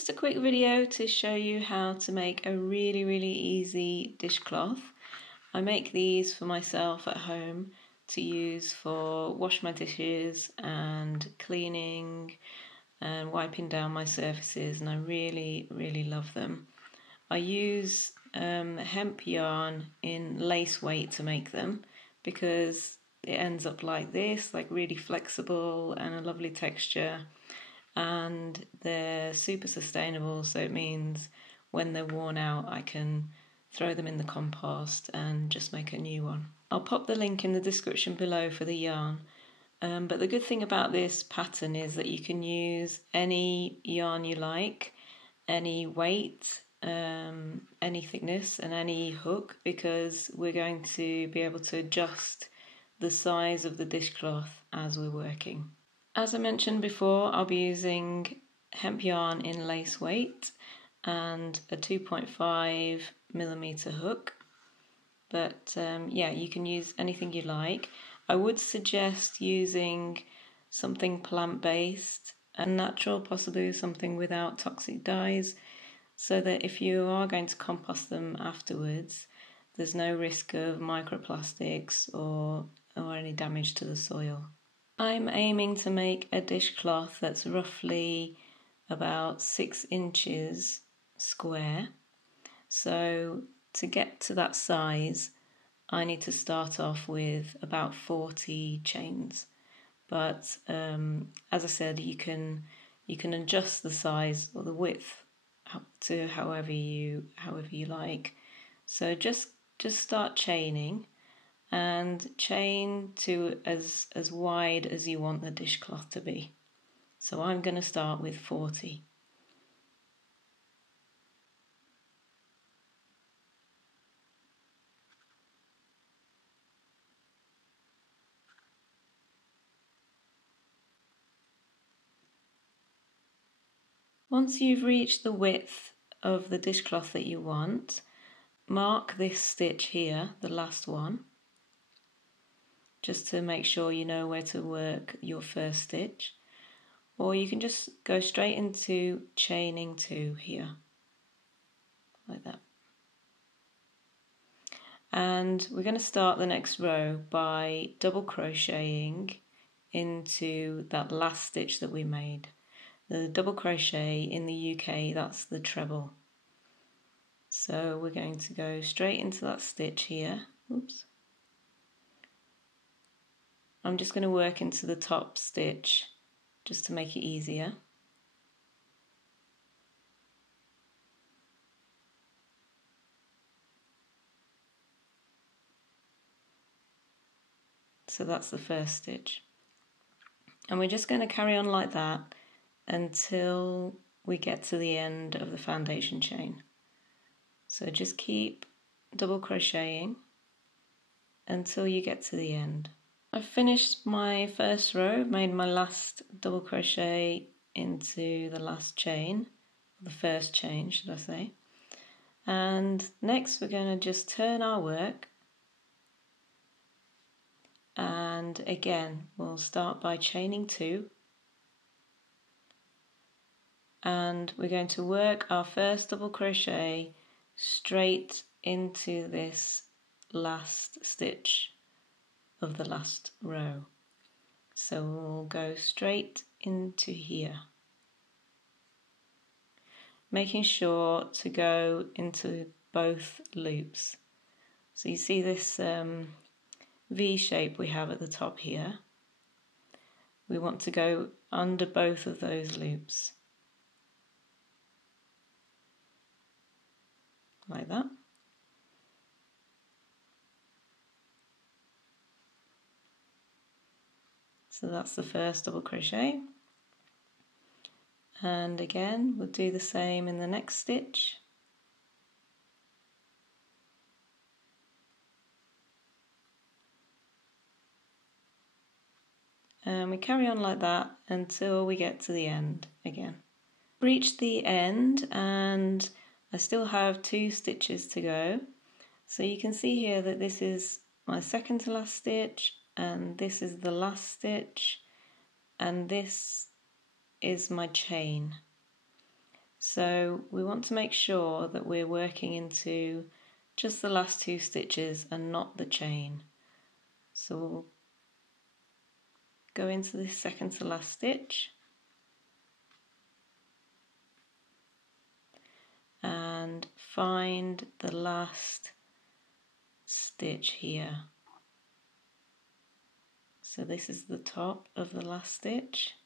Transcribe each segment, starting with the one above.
just a quick video to show you how to make a really easy dishcloth. I make these for myself at home to use for wash my dishes and cleaning and wiping down my surfaces, and I really love them. I use hemp yarn in lace weight to make them because it ends up like this, like really flexible and a lovely texture, and they're super sustainable, so it means when they're worn out I can throw them in the compost and just make a new one. I'll pop the link in the description below for the yarn, but the good thing about this pattern is that you can use any yarn you like, any weight, any thickness and any hook, because we're going to be able to adjust the size of the dishcloth as we're working. As I mentioned before, I'll be using hemp yarn in lace weight and a 2.5mm hook, but yeah, you can use anything you like. I would suggest using something plant-based and natural, possibly something without toxic dyes, so that if you are going to compost them afterwards, there's no risk of microplastics or any damage to the soil. I'm aiming to make a dishcloth that's roughly about 6 inches square. So to get to that size, I need to start off with about 40 chains. But as I said, you can adjust the size or the width to however you like. So just start chaining, and chain to as wide as you want the dishcloth to be. So I'm going to start with 40. Once you've reached the width of the dishcloth that you want, mark this stitch here, the last one, just to make sure you know where to work your first stitch, or you can just go straight into chaining 2 here, like that. And we're going to start the next row by double crocheting into that last stitch that we made. The double crochet in the UK, that's the treble. So we're going to go straight into that stitch here. Oops. I'm just going to work into the top stitch just to make it easier. So that's the first stitch. And we're just going to carry on like that until we get to the end of the foundation chain. So just keep double crocheting until you get to the end. I've finished my first row, made my last double crochet into the last chain, the first chain should I say, and next we're going to just turn our work, and again we'll start by chaining 2, and we're going to work our first double crochet straight into this last stitch of the last row. So we'll go straight into here, making sure to go into both loops. So you see this V shape we have at the top here. We want to go under both of those loops, like that. So that's the first double crochet, and again we'll do the same in the next stitch. And we carry on like that until we get to the end again. Reach the end and I still have 2 stitches to go. So you can see here that this is my second to last stitch, and this is the last stitch, and this is my chain. So we want to make sure that we're working into just the last 2 stitches and not the chain. So we'll go into the second to last stitch and find the last stitch here. So this is the top of the last stitch.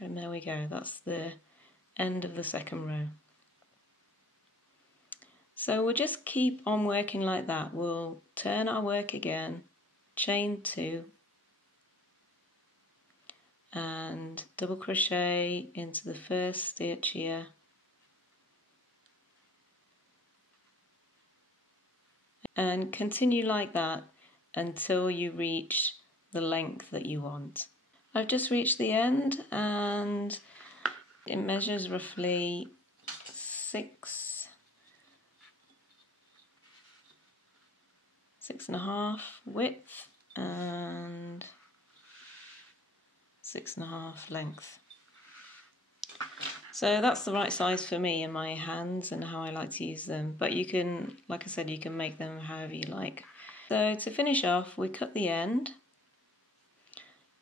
And there we go, that's the end of the second row. So we'll just keep on working like that. We'll turn our work again, chain 2, and double crochet into the first stitch here, and continue like that until you reach the length that you want. I've just reached the end and it measures roughly 6.5 width and 6.5 length. So that's the right size for me and my hands and how I like to use them, but you can, like I said, you can make them however you like. So to finish off, we cut the end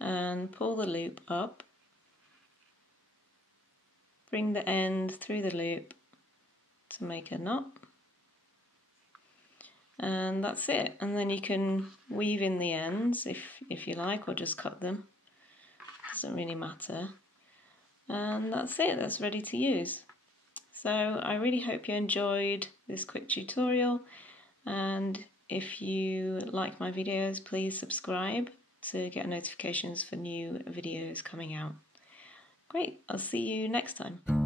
and pull the loop up, bring the end through the loop to make a knot, and that's it. And then you can weave in the ends if you like, or just cut them, doesn't really matter. And that's it, that's ready to use. So I really hope you enjoyed this quick tutorial, and if you like my videos, please subscribe to get notifications for new videos coming out. Great, I'll see you next time.